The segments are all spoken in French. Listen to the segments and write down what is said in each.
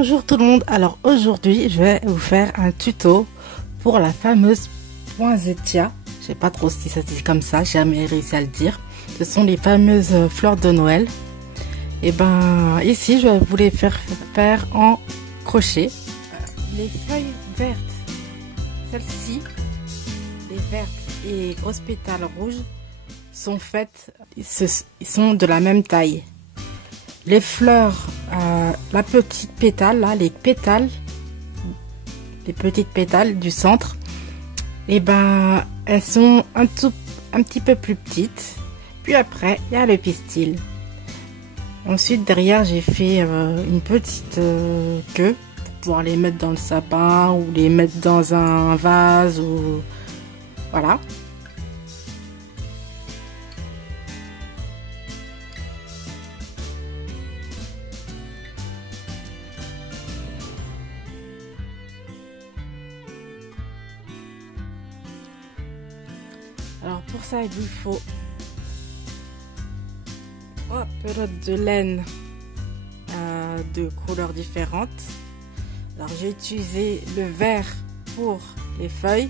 Bonjour tout le monde, alors aujourd'hui je vais vous faire un tuto pour la fameuse poinsettia. Je sais pas trop si ça se dit comme ça, j'ai jamais réussi à le dire. Ce sont les fameuses fleurs de Noël. Et ben ici je vais vous les faire en crochet. Les feuilles vertes, celles-ci, les vertes et grosses pétales rouges sont faites, ils sont de la même taille. Les fleurs, la petite pétale, là, les petites pétales du centre, et ben elles sont un petit peu plus petites. Puis après, il y a le pistil. Ensuite, derrière, j'ai fait une petite queue pour pouvoir les mettre dans le sapin ou les mettre dans un vase ou voilà. Alors pour ça, il vous faut 3 pelotes de laine de couleurs différentes. Alors j'ai utilisé le vert pour les feuilles,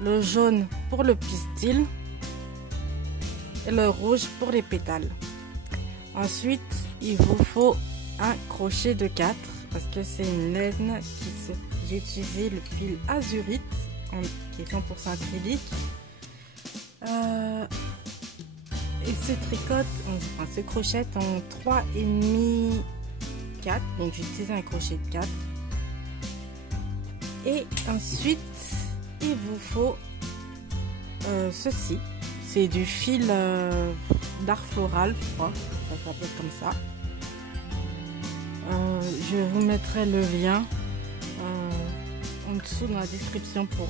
le jaune pour le pistil et le rouge pour les pétales. Ensuite, il vous faut un crochet de 4 parce que c'est une laine j'ai utilisé le fil azurite qui est 100% acrylique. Et se tricote, se crochette en 3,5 4, donc j'ai utilisé un crochet de 4. Et ensuite il vous faut ceci, c'est du fil d'art floral, je crois, ça s'appelle comme ça. Je vous mettrai le lien en dessous dans la description pour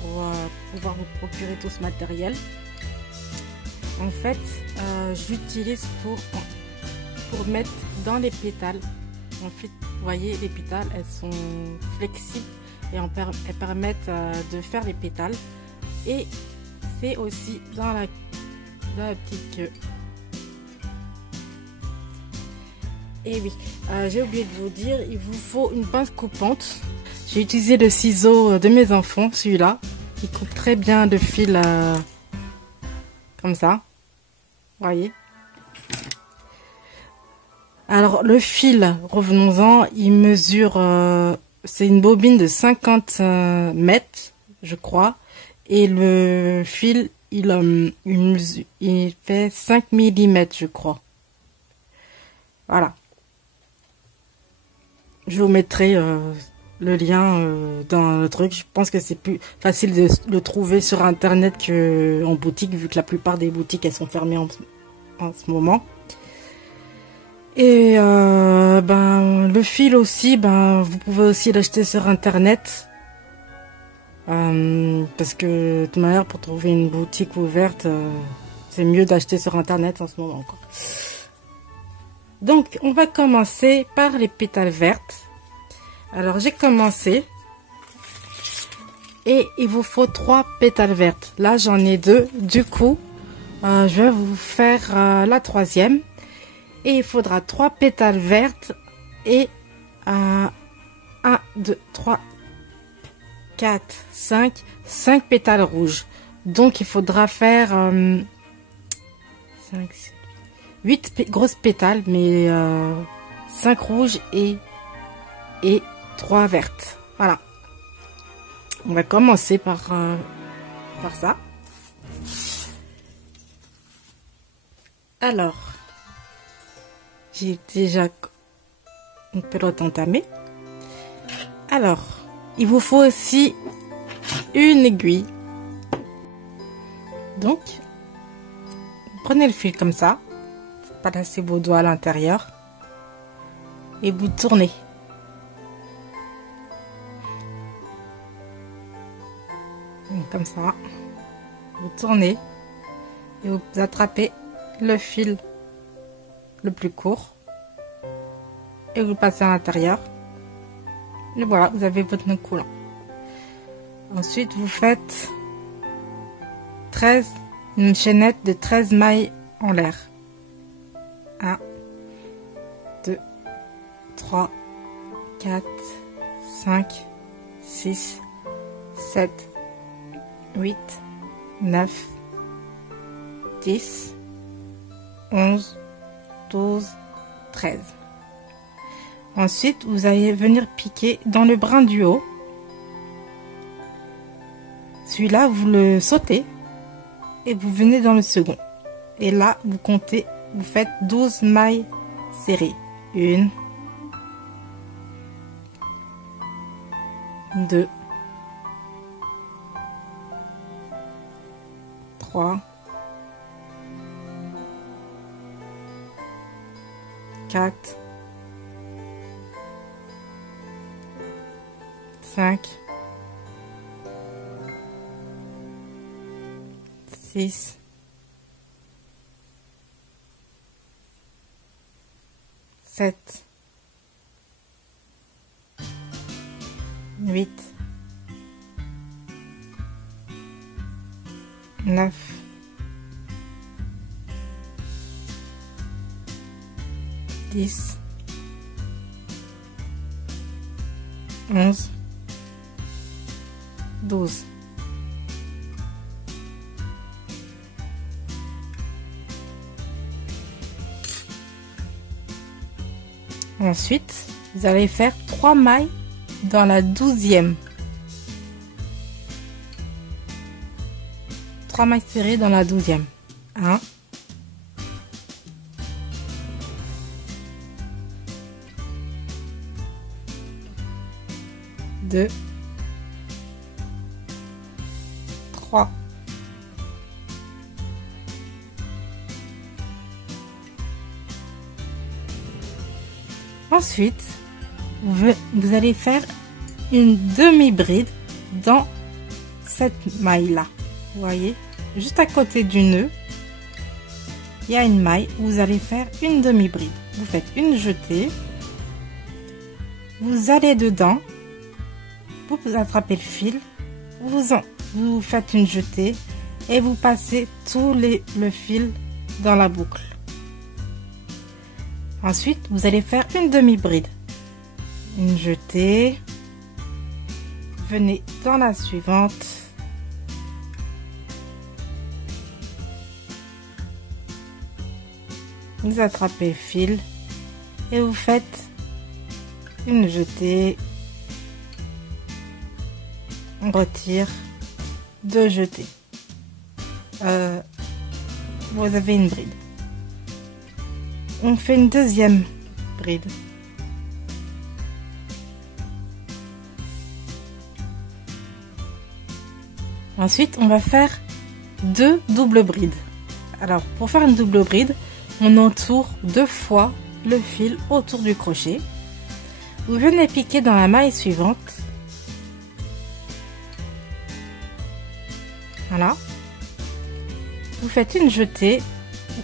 pouvoir vous procurer tout ce matériel. En fait, j'utilise pour mettre dans les pétales. En fait, vous voyez, les pétales, elles sont flexibles et elles permettent de faire les pétales. Et c'est aussi dans la petite queue. Et oui, j'ai oublié de vous dire, il vous faut une pince coupante. J'ai utilisé le ciseau de mes enfants, celui-là. Il coupe très bien le fil comme ça. Vous voyez. Alors le fil, revenons-en, il mesure, c'est une bobine de 50 mètres, je crois. Et le fil, il fait 5 mm, je crois. Voilà. Je vous mettrai le lien dans le truc. Je pense que c'est plus facile de le trouver sur internet qu'en boutique, vu que la plupart des boutiques elles sont fermées en ce moment. Et le fil aussi, vous pouvez aussi l'acheter sur internet, parce que de toute manière, pour trouver une boutique ouverte, c'est mieux d'acheter sur internet en ce moment, quoi. Donc on va commencer par les pétales vertes. Alors j'ai commencé et il vous faut 3 pétales vertes. Là j'en ai 2, du coup je vais vous faire la troisième. Et il faudra 3 pétales vertes et 1, 2, 3, 4, 5 pétales rouges. Donc il faudra faire 5, 6, 8 grosses pétales, mais 5 rouges et 3 vertes. Voilà. On va commencer par ça. Alors, j'ai déjà une pelote entamée. Alors, il vous faut aussi une aiguille. Donc, prenez le fil comme ça. Placez vos doigts à l'intérieur. Et vous tournez. Comme ça. Vous tournez. Et vous attrapez le fil le plus court et vous le passez à l'intérieur et voilà, vous avez votre nœud coulant. Ensuite vous faites une chaînette de 13 mailles en l'air. 1, 2, 3, 4, 5, 6, 7, 8, 9, 10, 11, 12, 13. Ensuite, vous allez venir piquer dans le brin du haut. Celui-là, vous le sautez et vous venez dans le second. Et là, vous comptez, vous faites 12 mailles serrées. 1, 2, 3, 4, 5, 6, 7, 8, 9, 10, 11, 12. Ensuite, vous allez faire 3 mailles dans la 12e. 3 mailles serrées dans la 12e. 1, 2, 3, 4. Ensuite, vous allez faire une demi-bride dans cette maille-là. Vous voyez, juste à côté du nœud, il y a une maille où vous allez faire une demi-bride. Vous faites une jetée, vous allez dedans, vous attrapez le fil, vous faites une jetée et vous passez tout le fil dans la boucle. Ensuite, vous allez faire une demi-bride. Une jetée. Venez dans la suivante. Vous attrapez le fil et vous faites une jetée. On retire, 2 jetées. Vous avez une bride. On fait une deuxième bride. Ensuite, on va faire 2 doubles brides. Alors, pour faire une double bride, on entoure 2 fois le fil autour du crochet. Vous venez piquer dans la maille suivante. Voilà. Vous faites une jetée,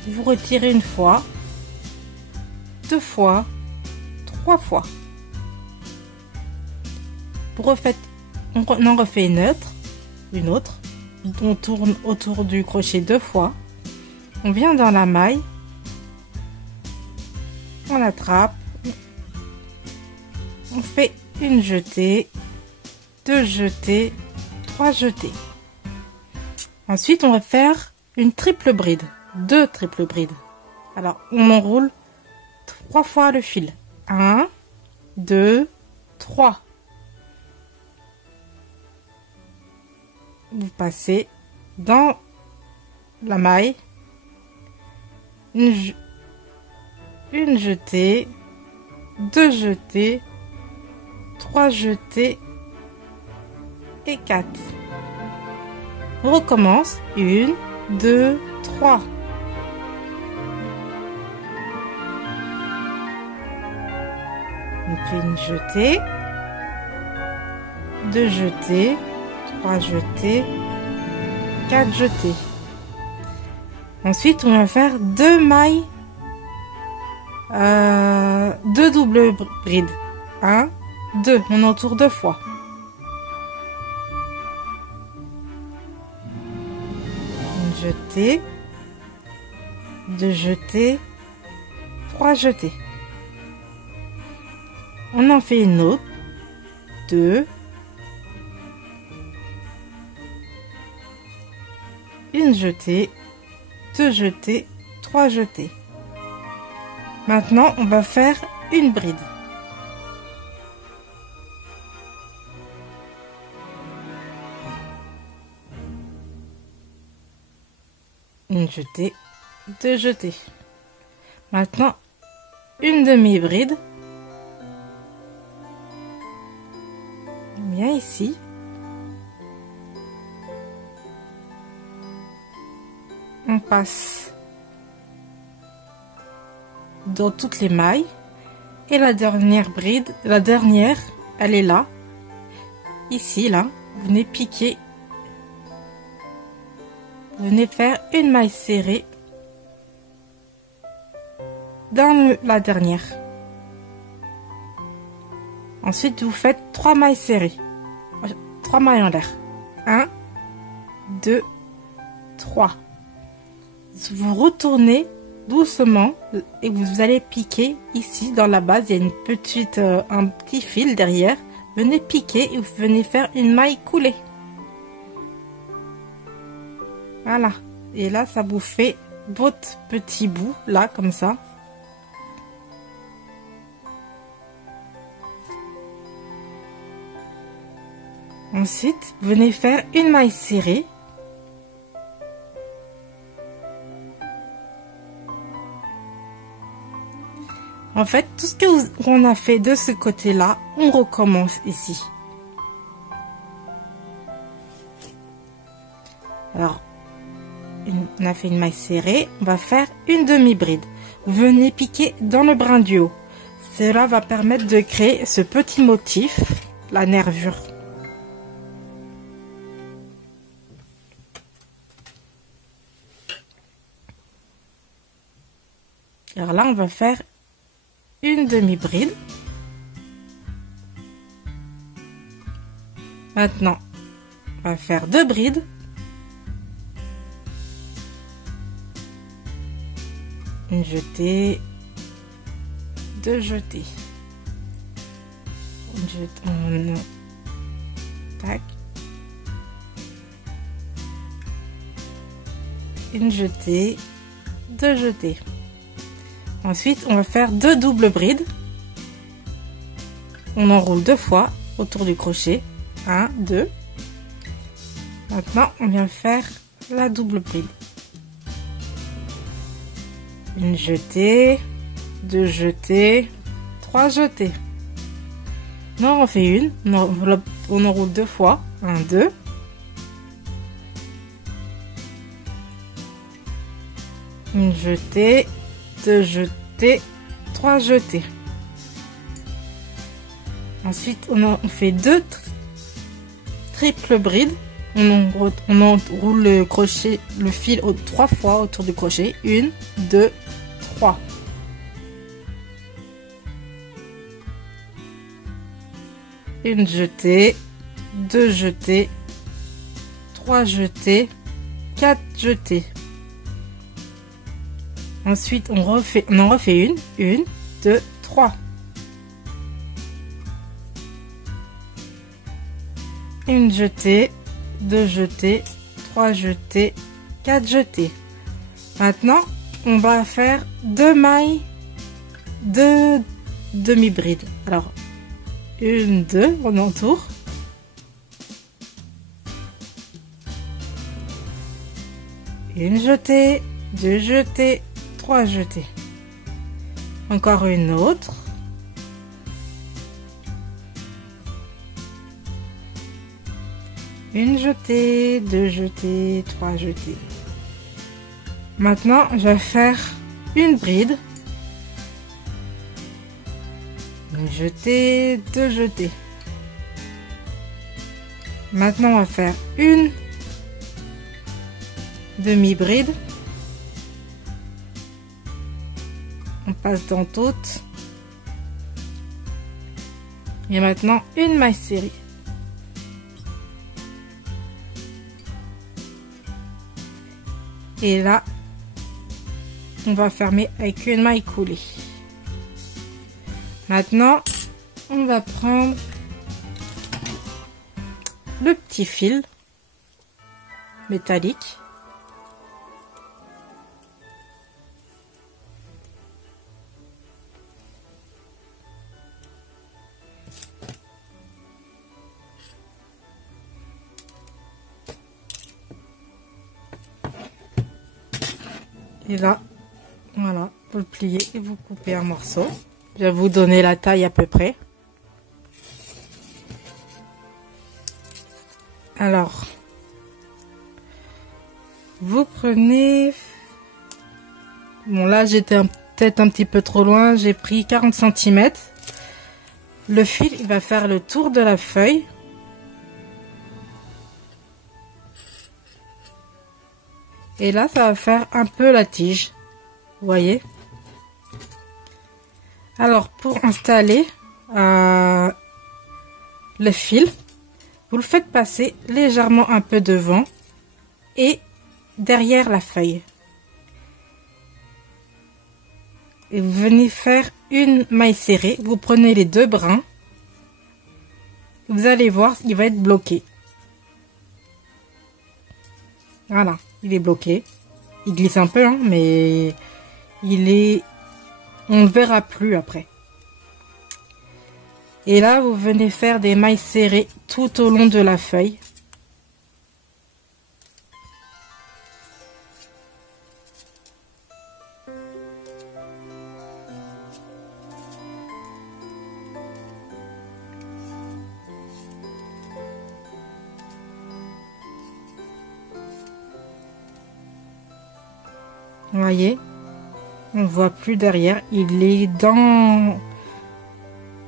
vous retirez une fois, 2 fois, 3 fois. On en refait une autre. On tourne autour du crochet 2 fois. On vient dans la maille. On attrape. On fait une jetée, 2 jetées, 3 jetées. Ensuite, on va faire une triple bride, 2 triples brides. Alors, on enroule 3 fois le fil. 1, 2, 3. Vous passez dans la maille, une jetée, 2 jetées, 3 jetées et 4. On recommence. 1, 2, 3. On fait une jetée, 2 jetées, 3 jetées, 4 jetées. Ensuite, on va faire 2 mailles, 2 doubles brides. 1, 2. On entoure 2 fois. Une jetée, 2 jetées, 3 jetées. on en fait une autre, 2, une jetée, 2 jetées, 3 jetées. Maintenant, on va faire une bride. Une jetée, 2 jetées. Maintenant, une demi-bride. Bien ici. On passe dans toutes les mailles. Et la dernière bride, elle est là. Ici, là, vous venez piquer. Vous venez faire une maille serrée dans la dernière. Ensuite, vous faites 3 mailles serrées. 3 mailles en l'air. 1, 2, 3. Vous retournez doucement et vous allez piquer ici dans la base. Il y a un petit fil derrière. Venez piquer et vous venez faire une maille coulée. Voilà. Et là, ça vous fait votre petit bout, là, comme ça. Ensuite, venez faire une maille serrée. En fait, tout ce qu'on a fait de ce côté-là, on recommence ici. Alors, on a fait une maille serrée, on va faire une demi-bride. Vous venez piquer dans le brin du haut. Cela va permettre de créer ce petit motif, la nervure. Alors là, on va faire une demi-bride. Maintenant, on va faire 2 brides. Une jetée, 2 jetées. Une jetée, tac. Une jetée, 2 jetées. Ensuite, on va faire 2 doubles brides. On enroule 2 fois autour du crochet. 1, 2. Maintenant, on vient faire la double bride. Une jetée, 2 jetées, 3 jetées. Non, on fait une. On enroule 2 fois. 1, 2. Une jetée, 2 jetées, 3 jetées. Ensuite, on fait 2 triples brides. On enroule le crochet, le fil 3 fois autour du crochet. 1, 2, 3. Une jetée, 2 jetées, 3 jetées, 4 jetées. Ensuite, on en refait une. 1, 2, 3. Une jetée, 2 jetées, 3 jetées, 4 jetées. Maintenant, on va faire 2 mailles de demi-bride. Alors, 1, 2, on entoure. Une jetée, 2 jetées, 3 jetées. Encore une autre. Une jetée, 2 jetées, 3 jetées. Maintenant, je vais faire une bride. Une jetée, 2 jetées. Maintenant, on va faire une demi-bride. On passe dans toutes. Et maintenant, une maille serrée. Et là, on va fermer avec une maille coulée. Maintenant, on va prendre le petit fil métallique. Et là, voilà, vous le pliez et vous coupez un morceau. Je vais vous donner la taille à peu près. Alors, vous prenez... Bon, là, j'étais peut-être un petit peu trop loin. J'ai pris 40 cm. Le fil, il va faire le tour de la feuille. Et là, ça va faire un peu la tige. Vous voyez? Alors, pour installer le fil, vous le faites passer légèrement un peu devant et derrière la feuille. Et vous venez faire une maille serrée. Vous prenez les deux brins. Vous allez voir, il va être bloqué. Voilà, il est bloqué. Il glisse un peu, hein, mais il est... On ne le verra plus après. Et là, vous venez faire des mailles serrées tout au long de la feuille. Vous voyez, on ne voit plus derrière, il est dans...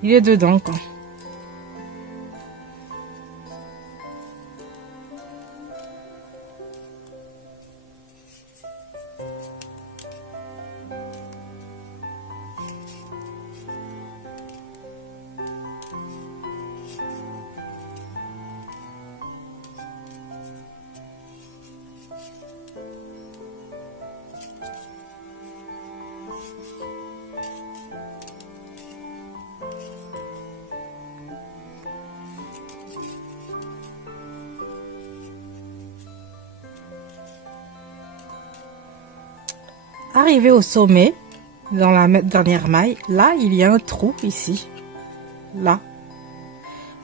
Il est dedans, quoi. Arrivé au sommet, dans la dernière maille, là, il y a un trou ici. Là.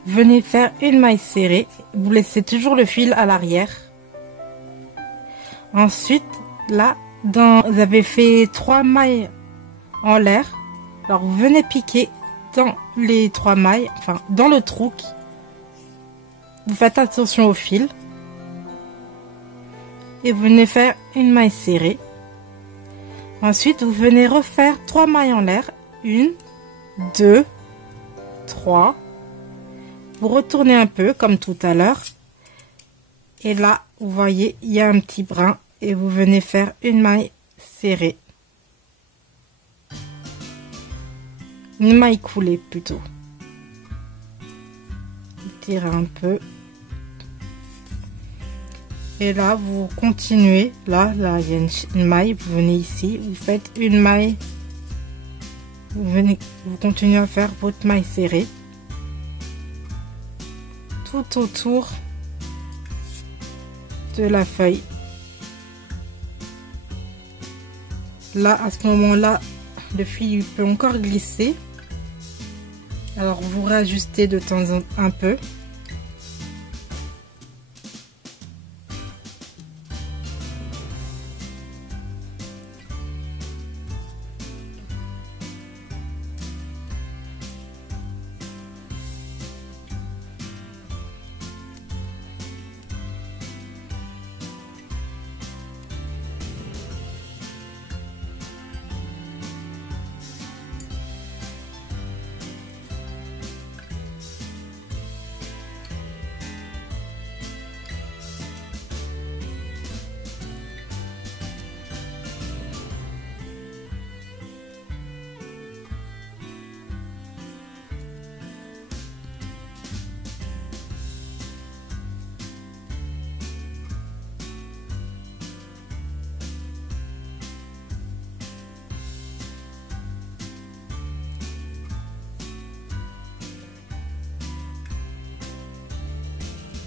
Venez faire une maille serrée. Vous laissez toujours le fil à l'arrière. Ensuite, là, vous avez fait 3 mailles en l'air. Alors, vous venez piquer dans les 3 mailles, enfin, dans le trou. Vous faites attention au fil. Et vous venez faire une maille serrée. Ensuite, vous venez refaire 3 mailles en l'air. 1, 2, 3. Vous retournez un peu comme tout à l'heure. Et là, vous voyez, il y a un petit brin. Et vous venez faire une maille serrée. Une maille coulée plutôt. Vous tirez un peu. Et là, vous continuez. Là, il y a une maille. Vous venez ici. Vous faites une maille. Vous continuez à faire votre maille serrée. Tout autour de la feuille. Là, à ce moment-là, le fil peut encore glisser. Alors, vous réajustez de temps en temps un peu.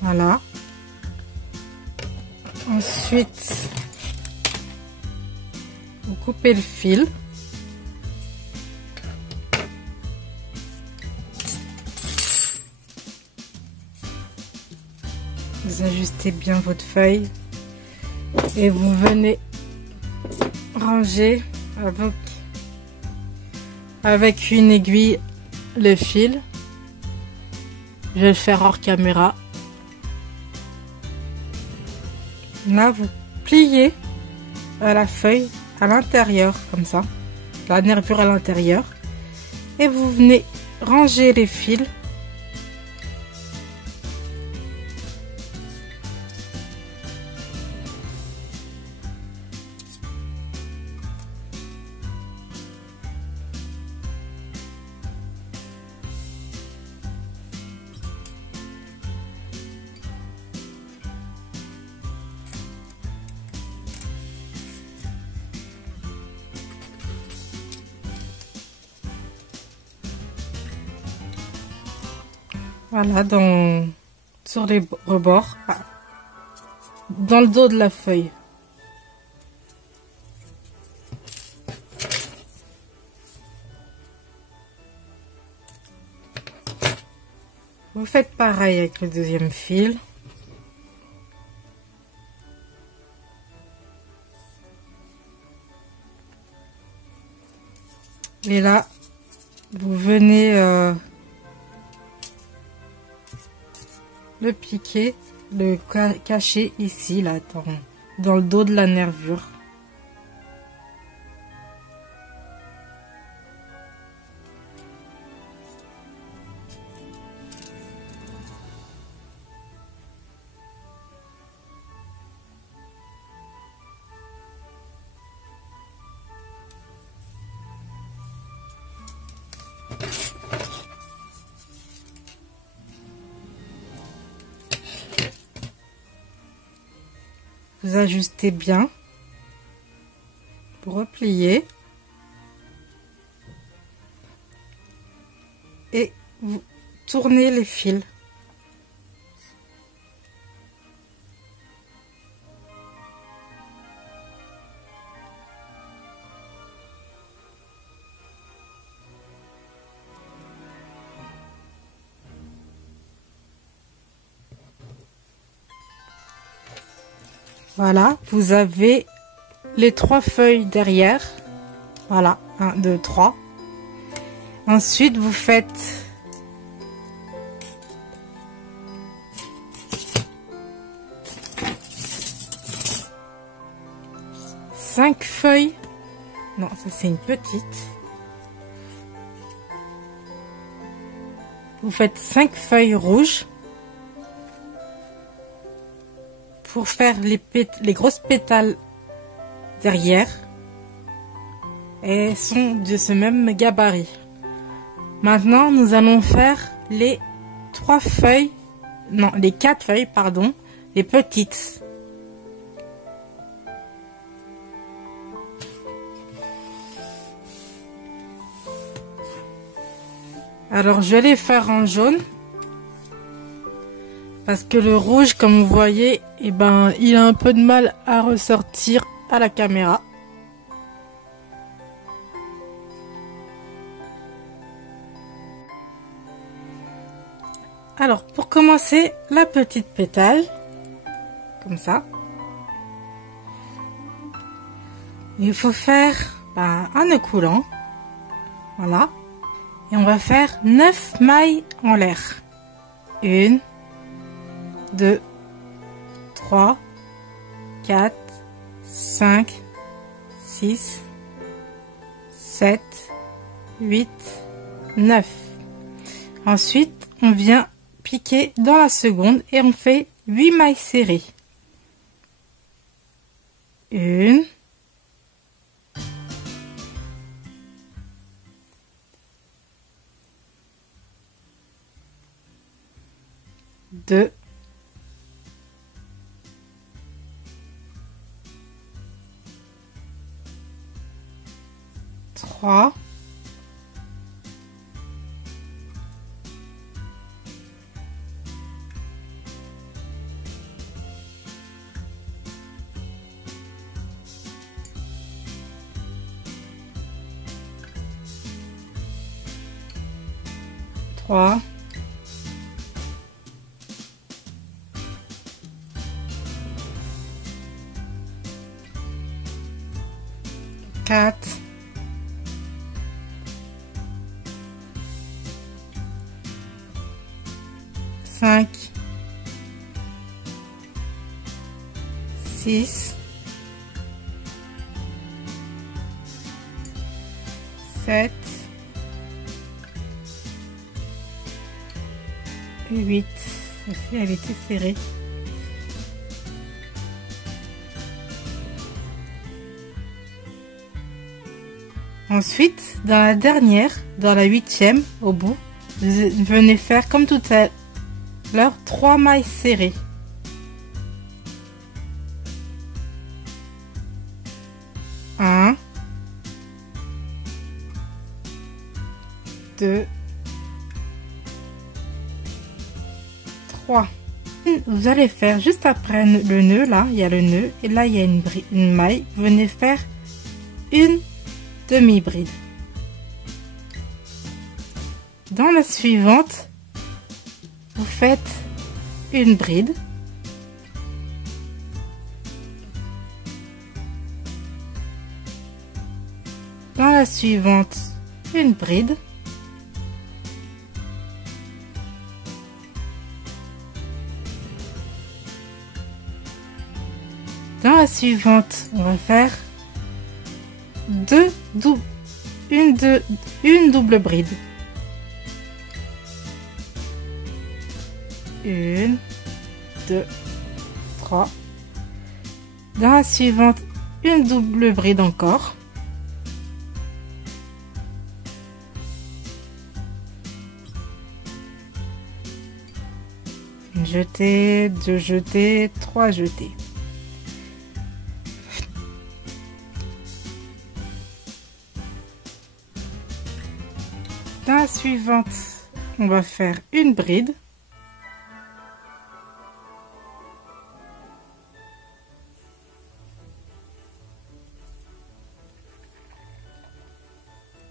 Voilà. Ensuite, vous coupez le fil. Vous ajustez bien votre feuille et vous venez ranger avec une aiguille le fil. Je vais le faire hors caméra. Là, vous pliez la feuille à l'intérieur, comme ça, la nervure à l'intérieur, et vous venez ranger les fils. Voilà, sur les rebords, dans le dos de la feuille. Vous faites pareil avec le deuxième fil. Et là, vous venez le piquer, le cacher ici, là, dans le dos de la nervure. Vous ajustez bien, vous repliez et vous tournez les fils. Voilà, vous avez les 3 feuilles derrière. Voilà, 1, 2, 3. Ensuite, vous faites cinq feuilles. Non, ça c'est une petite. Vous faites 5 feuilles rouges pour faire les grosses pétales derrière. Et sont de ce même gabarit. Maintenant, nous allons faire les 4 feuilles, pardon, les petites. Alors, je vais les faire en jaune. Parce que le rouge, comme vous voyez, il a un peu de mal à ressortir à la caméra. Alors, pour commencer, la petite pétale, comme ça. Il faut faire un nœud coulant. Voilà. Et on va faire 9 mailles en l'air. 1, 2, 3, 4, 5, 6, 7, 8, 9. Ensuite, on vient piquer dans la seconde et on fait 8 mailles serrées. 1, 2, 3, 4, 3, 4, 5, 6, 7, 8. Celle-ci, elle était serrée. Ensuite, dans la dernière, dans la 8e, au bout, vous venez faire comme tout à l'heure 3 mailles serrées. 1, 2, 3. Vous allez faire juste après le nœud, là, il y a le nœud, et là, il y a une maille. Vous venez faire une demi-bride. Dans la suivante, vous faites une bride. Dans la suivante, une bride. Dans la suivante, on va faire une double bride. 1, 2, 3. Dans la suivante, une double bride encore. Une jetée, 2 jetées, 3 jetées. Dans la suivante, on va faire une bride.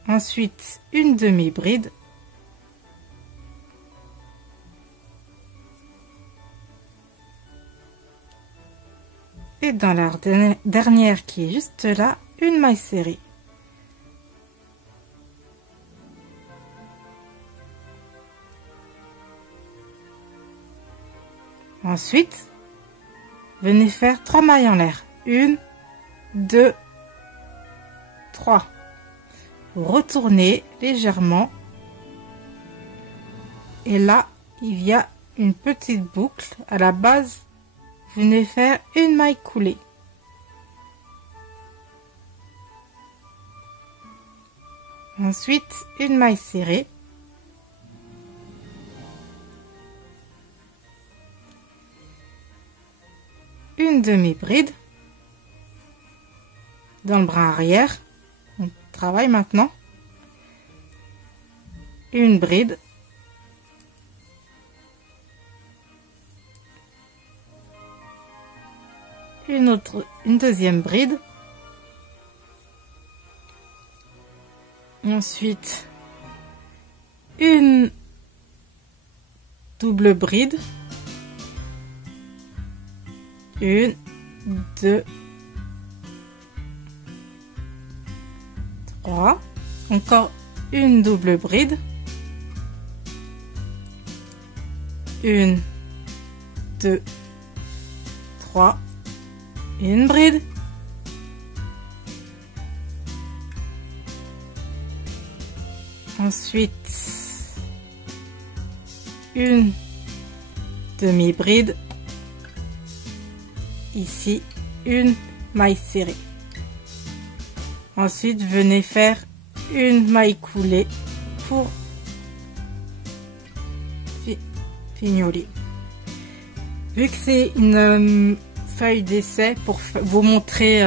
Ensuite, une demi-bride. Et dans la dernière qui est juste là, une maille serrée. Ensuite, venez faire 3 mailles en l'air. 1, 2, 3. Vous retournez légèrement. Et là, il y a une petite boucle. À la base, venez faire une maille coulée. Ensuite, une maille serrée. Une demi-bride dans le bras arrière. On travaille maintenant. Une bride. Une deuxième bride. Ensuite, une double bride. 1, 2, 3. Encore une double bride. 1, 2, 3. Une bride. Ensuite, une demi-bride. Ici, une maille serrée. Ensuite, venez faire une maille coulée pour fignoler. Vu que c'est une feuille d'essai pour vous montrer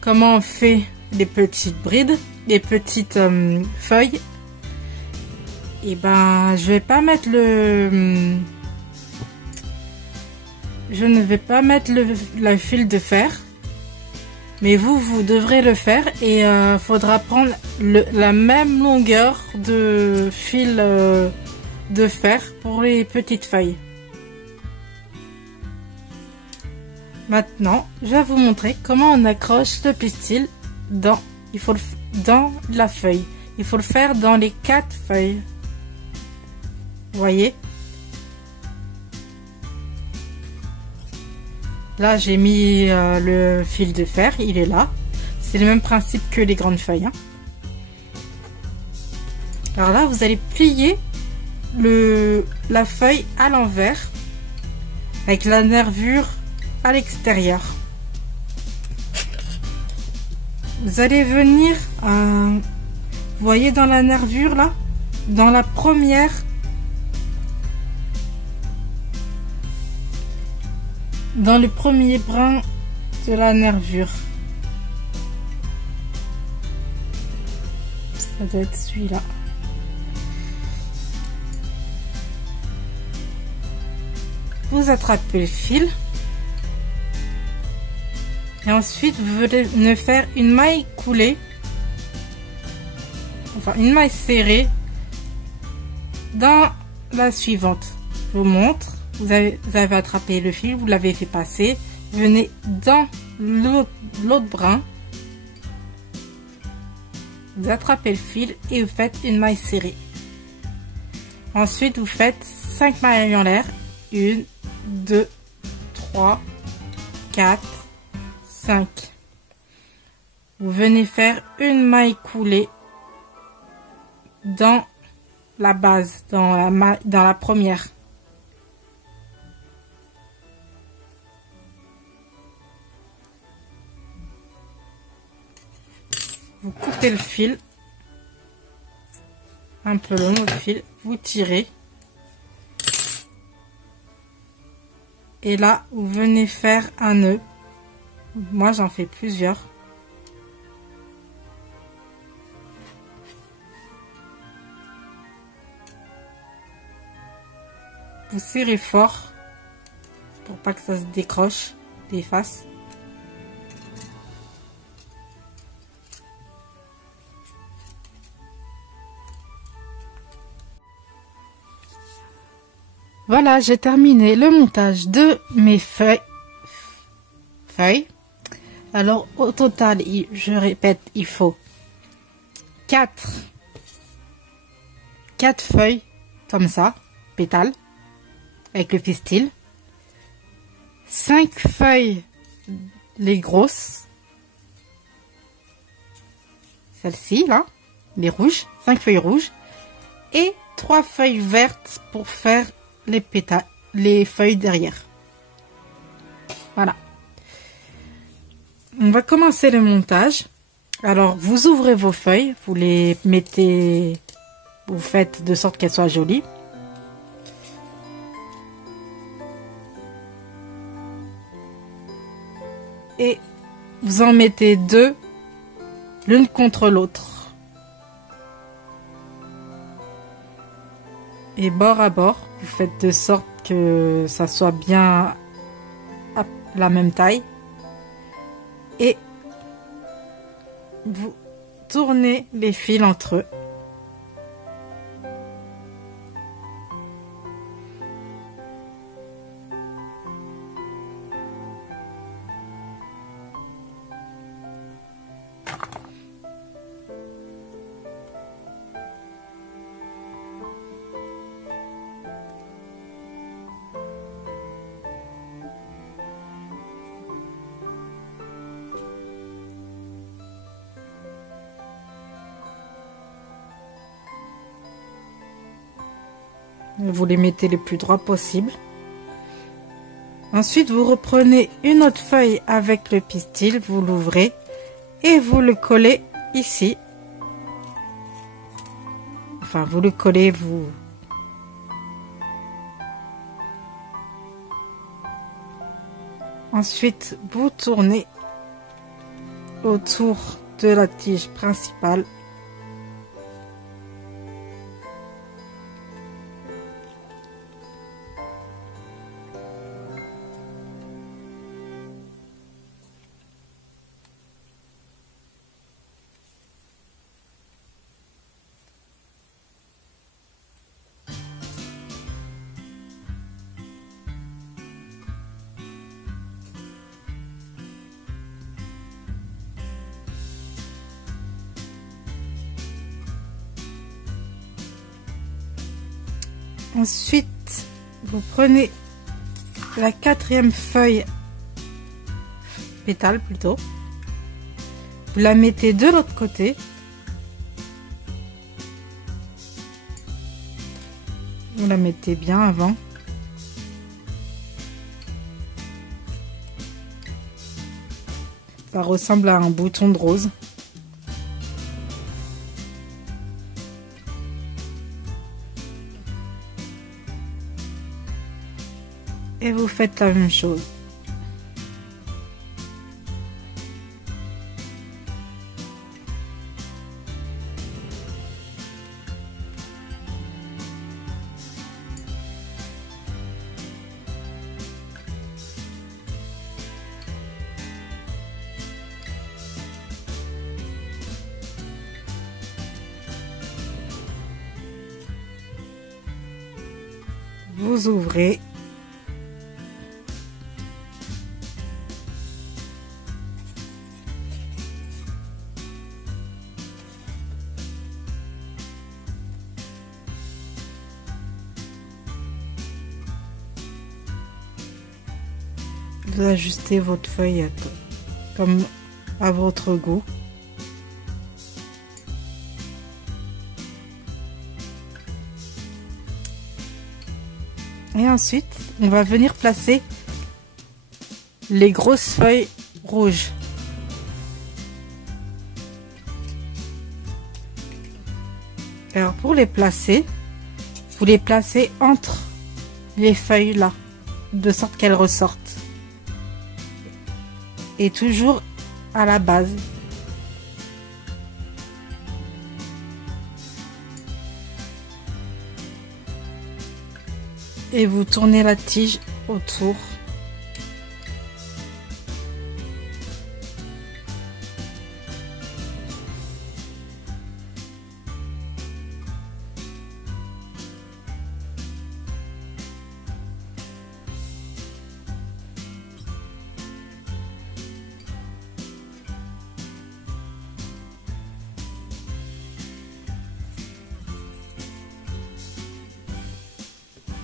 comment on fait les petites brides, les petites feuilles, et ben je vais pas mettre je ne vais pas mettre le fil de fer Mais vous devrez le faire et faudra prendre la même longueur de fil de fer pour les petites feuilles. Maintenant, je vais vous montrer comment on accroche le pistil dans la feuille. Il faut le faire dans les 4 feuilles. Vous voyez? Là, j'ai mis le fil de fer, il est là. C'est le même principe que les grandes feuilles. Hein. Alors là, vous allez plier la feuille à l'envers avec la nervure à l'extérieur. Vous allez venir, vous voyez dans la nervure là, dans la première, dans le premier brin de la nervure. Ça doit être celui-là. Vous attrapez le fil. Et ensuite, vous venez faire une maille coulée, enfin une maille serrée dans la suivante. Je vous montre. Vous avez attrapé le fil, vous l'avez fait passer. Venez dans l'autre brin. Vous attrapez le fil et vous faites une maille serrée. Ensuite, vous faites 5 mailles en l'air. 1, 2, 3, 4, 5. Vous venez faire une maille coulée dans la base, dans la première. Vous coupez le fil, un peu long le fil, vous tirez. Et là, vous venez faire un nœud. Moi, j'en fais plusieurs. Vous serrez fort pour pas que ça se décroche des faces. Voilà, j'ai terminé le montage de mes feuilles. Alors, au total, je répète, il faut 4 feuilles, comme ça, pétales, avec le pistil. 5 feuilles, les grosses. Celle-ci, là, les rouges, 5 feuilles rouges. Et 3 feuilles vertes pour faire les pétales, les feuilles derrière. Voilà. On va commencer le montage. Alors, vous ouvrez vos feuilles, vous les mettez, vous faites de sorte qu'elles soient jolies. Et vous en mettez 2, l'une contre l'autre. Et bord à bord, vous faites de sorte que ça soit bien à la même taille. Et vous tournez les fils entre eux. Vous les mettez le plus droit possible. Ensuite, vous reprenez une autre feuille avec le pistil, vous l'ouvrez et vous le collez ici. Enfin, vous le collez, vous... Ensuite, vous tournez autour de la tige principale. Ensuite, vous prenez la quatrième feuille, pétale plutôt, vous la mettez de l'autre côté. Vous la mettez bien avant. Ça ressemble à un bouton de rose. Et vous faites la même chose. Vous ouvrez. Vous ajustez votre feuille comme à votre goût. Et ensuite, on va venir placer les grosses feuilles rouges. Alors pour les placer, vous les placez entre les feuilles là, de sorte qu'elles ressortent. Et toujours à la base. Et vous tournez la tige autour.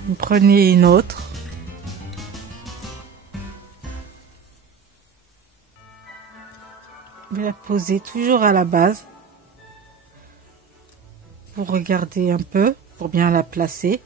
Vous prenez une autre. Vous la posez toujours à la base. Vous regardez un peu pour bien la placer.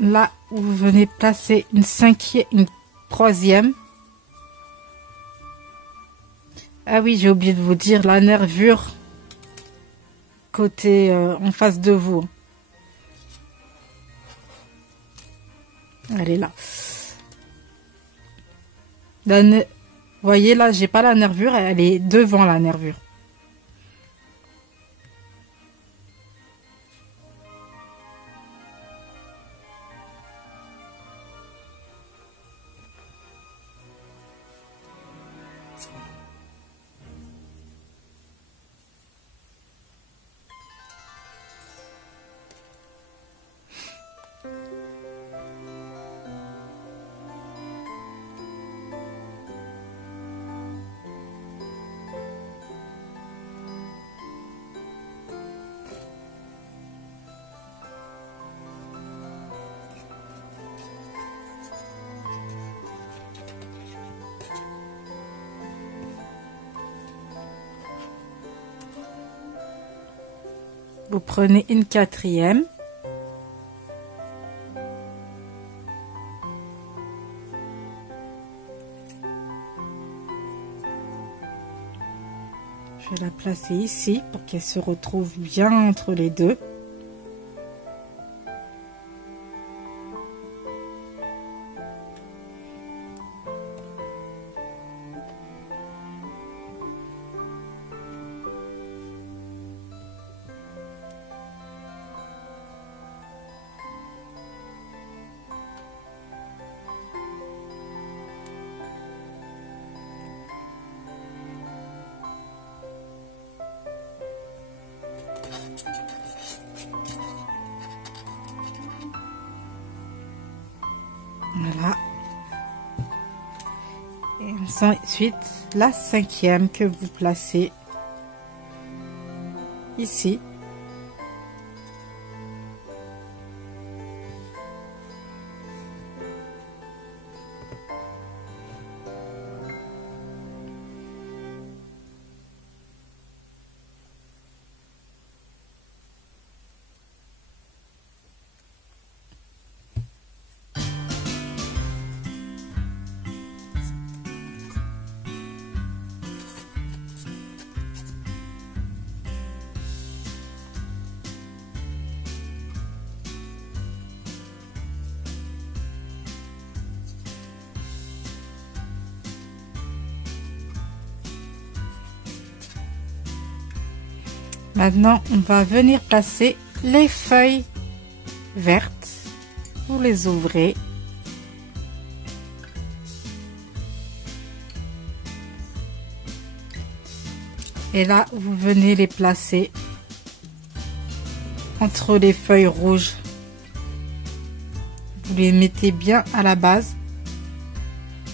Là, vous venez placer une troisième. Ah oui, j'ai oublié de vous dire la nervure côté en face de vous. Elle est là. Vous voyez là, j'ai pas la nervure, elle est devant la nervure. Vous prenez une quatrième. Je vais la placer ici pour qu'elle se retrouve bien entre les deux. ensuite la cinquième que vous placez ici. Maintenant, on va venir placer les feuilles vertes. Vous les ouvrez. Et là, vous venez les placer entre les feuilles rouges. Vous les mettez bien à la base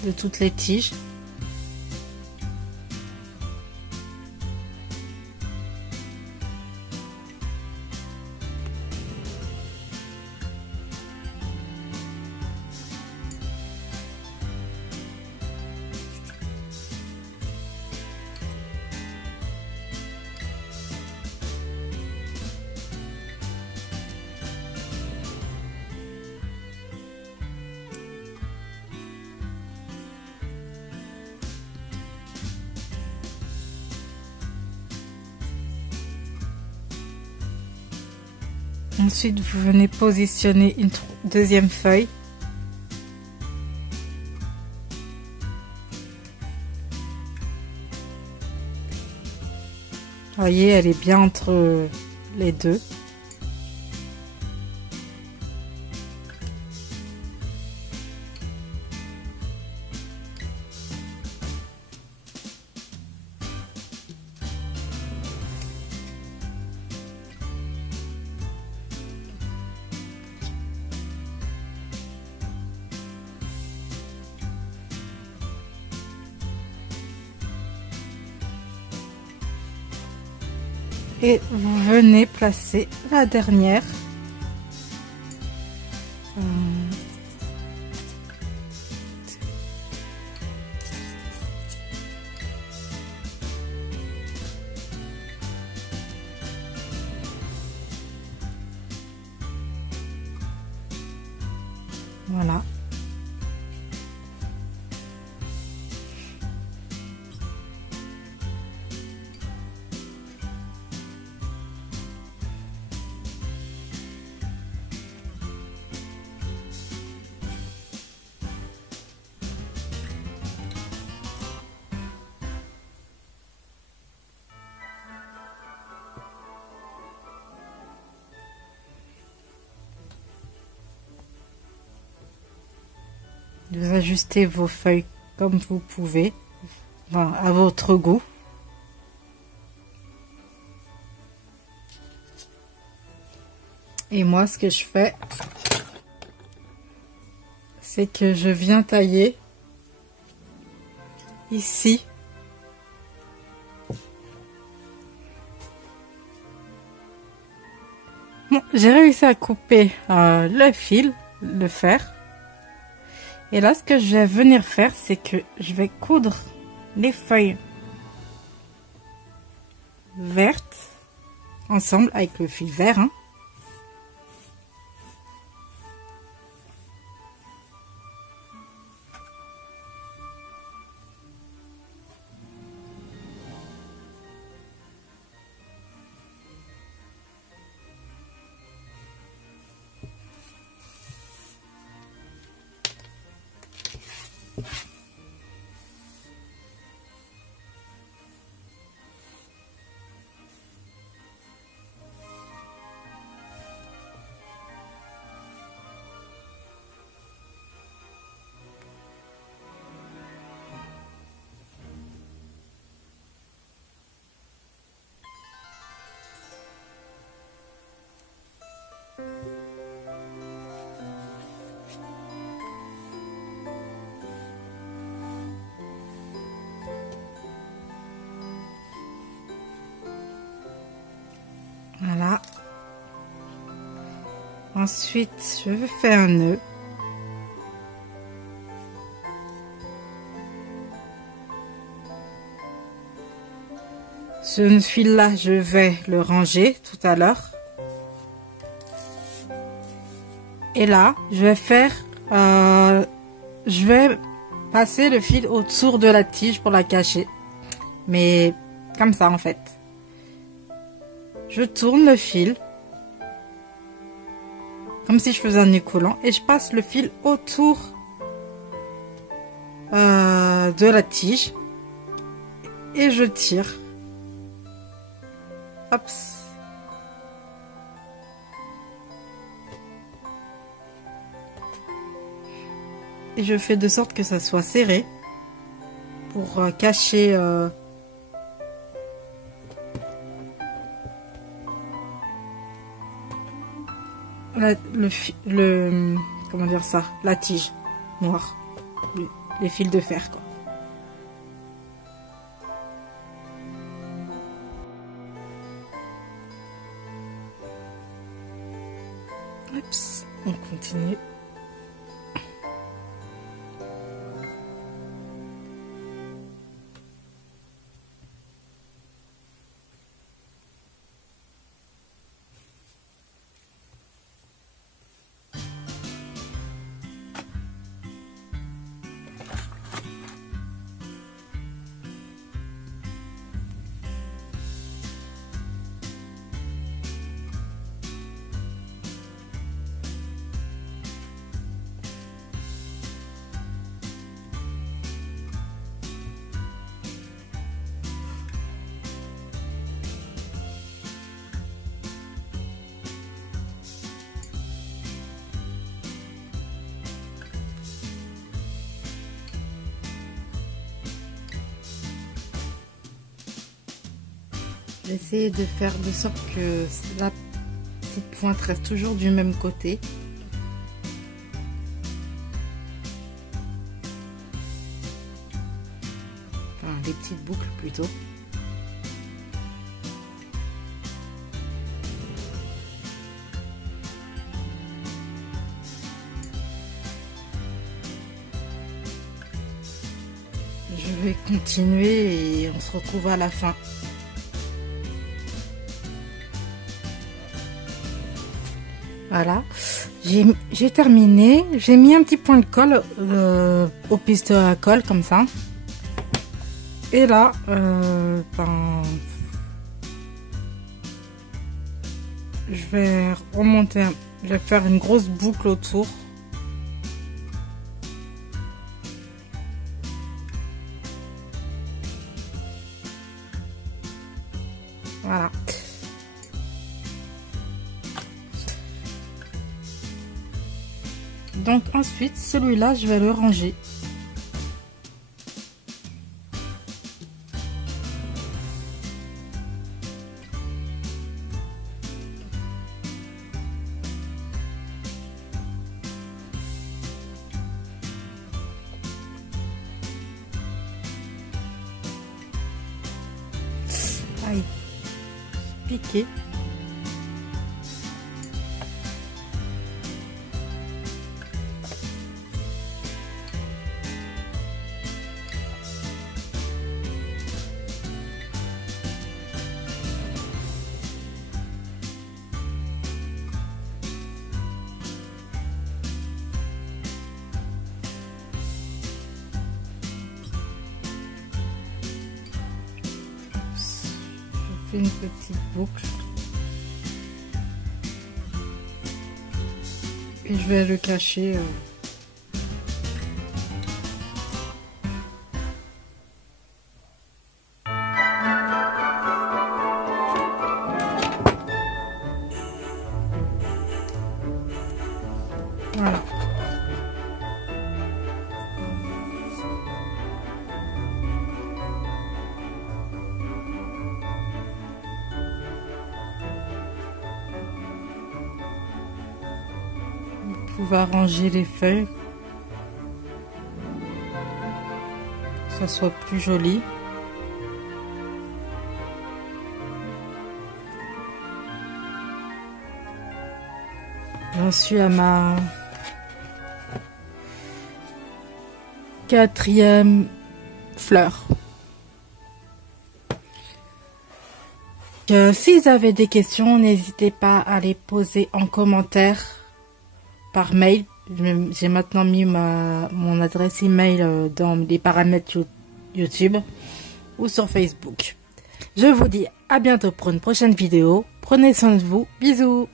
de toutes les tiges. Ensuite, vous venez positionner une deuxième feuille. Vous voyez, elle est bien entre les deux. Et vous venez placer la dernière. Voilà. Vous ajustez vos feuilles comme vous pouvez, enfin, à votre goût. Et moi, ce que je fais, c'est que je viens tailler ici. Bon, j'ai réussi à couper le fil, le fer. Et là, ce que je vais venir faire, c'est que je vais coudre les feuilles vertes ensemble avec le fil vert. Hein. Ensuite, je fais un nœud. Ce fil-là, je vais le ranger tout à l'heure. Et là, je vais passer le fil autour de la tige pour la cacher. Mais comme ça en fait. Je tourne le fil. Comme si je faisais un nœud coulant. Et je passe le fil autour de la tige. Et je tire. Hop. Et je fais de sorte que ça soit serré pour cacher comment dire ça, la tige noire, les fils de fer quoi. Oups, on continue. J'essaie de faire de sorte que la petite pointe reste toujours du même côté. Enfin, les petites boucles plutôt. Je vais continuer et on se retrouve à la fin. Voilà, j'ai terminé. J'ai mis un petit point de colle au pistolet à colle comme ça. Et là, je vais remonter, je vais faire une grosse boucle autour. Voilà. Donc ensuite, celui-là, je vais le ranger. Aïe, piqué. Une petite boucle et je vais le cacher voilà. Vous pouvez arranger les feuilles, que ça soit plus joli. j'en suis à ma 4e fleur. Si vous avez des questions, n'hésitez pas à les poser en commentaire par mail. J'ai maintenant mis mon adresse email dans les paramètres YouTube ou sur Facebook. Je vous dis à bientôt pour une prochaine vidéo. Prenez soin de vous. Bisous.